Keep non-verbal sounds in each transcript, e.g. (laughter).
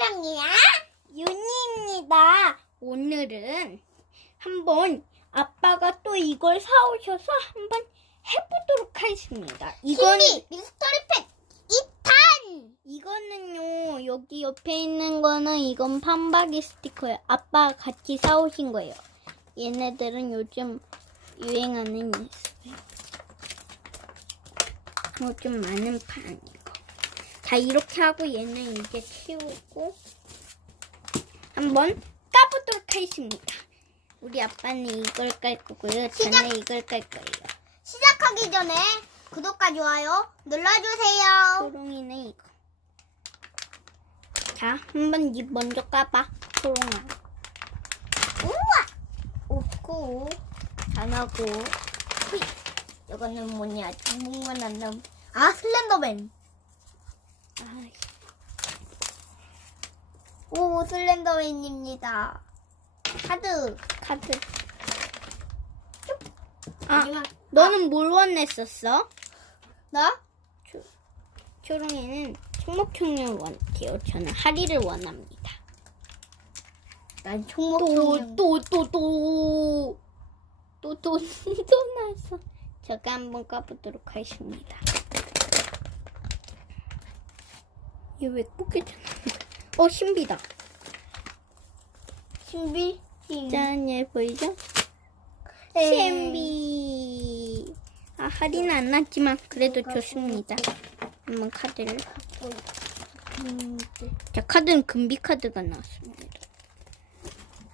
사랑이야 윤희입니다. 오늘은 한번 아빠가 또 이걸 사오셔서 한번 해보도록 하겠습니다. 이건 미스터리 펫 2탄. 이거는요 여기 옆에 있는 거는 이건 판박이 스티커예요. 아빠가 같이 사오신 거예요. 얘네들은 요즘 유행하는. 뭐좀 많은 판 이거. 자 이렇게 하고 얘는 이제 키우고 한번 까보도록 하겠습니다. 우리 아빠는 이걸 깔 거고요. 저는 이걸 깔 거예요. 시작하기 전에 구독과 좋아요 눌러주세요. 초롱이는 이거. 자, 한번 이 먼저 까봐. 초롱아. 없고 잘하고 휘. 이거는 뭐냐 안 남. 아 슬렌더맨. 아, 오 슬렌더맨입니다. 카드. 카드. 아, 마지막. 너는 뭘 원했었어? 나? 초롱이는 청목청룡을 원해요. 저는 하리를 원합니다. 난 또, 총목총. 또, 또, 또. 또, 또, 또 나왔어. 제가 한번 까보도록 하겠습니다. 얘왜 꾸겨져? (laughs) 어, 신비다. 신비. 짠, 얘 보이죠? 네. 신비. 아, 할인은 안 났지만 그래도 좋습니다. 한번 카드를. 음, 네. 자, 카드는 금비 카드가 나왔습니다.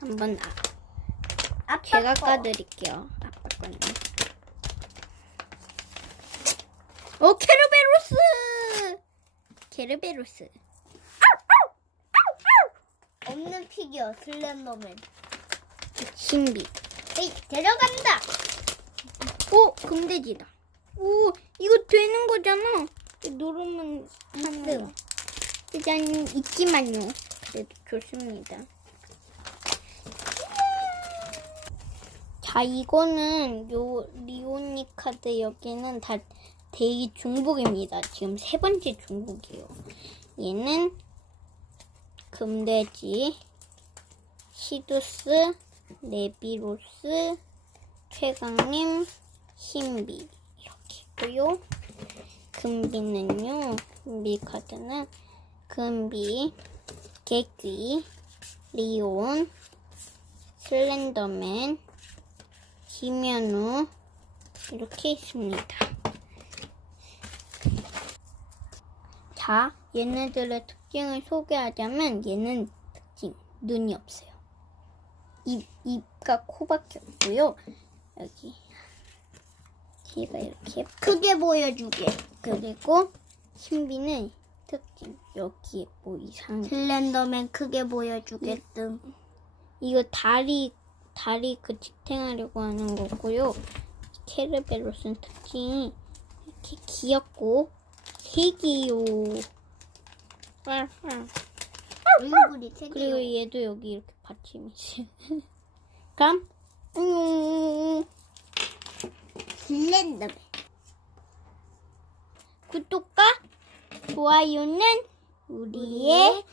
한번 아, 제가 거. 까드릴게요. 아빠 거는. 오, 케르베로스! 케르베로스. 없는 피규어 슬렌더맨. 신비. 에이 데려간다. 오, 금돼지다. 오, 이거 되는 거잖아. 누르면 거. 일단 있지만요. 그래도 좋습니다. 자, 이거는 요 리오니 카드 여기는 다 대기 중복입니다. 지금 세 번째 중복이에요. 얘는 금돼지, 시두스, 네비로스, 최강님, 신비 이렇게 있고요. 금비는요. 금비 카드는 금비, 개귀, 리온, 슬렌더맨, 김현우 이렇게 있습니다. 자, 얘네들의 특징을 소개하자면 얘는 특징 눈이 없어요. 입 입과 코밖에 없고요. 여기 뒤가 이렇게 크게 보여주게. 그리고 신비는 특징 여기에 뭐 이상 슬렌더맨 크게 보여주게끔. 이거 다리 다리 그 지탱하려고 하는 거고요. 케르베로스는 특징이 이렇게 귀엽고 얼굴이 세 그리고 개요. 얘도 여기 이렇게 받침이 있어요. 그럼 안녕. 슬렌더맨. 구독과 좋아요는 우리의.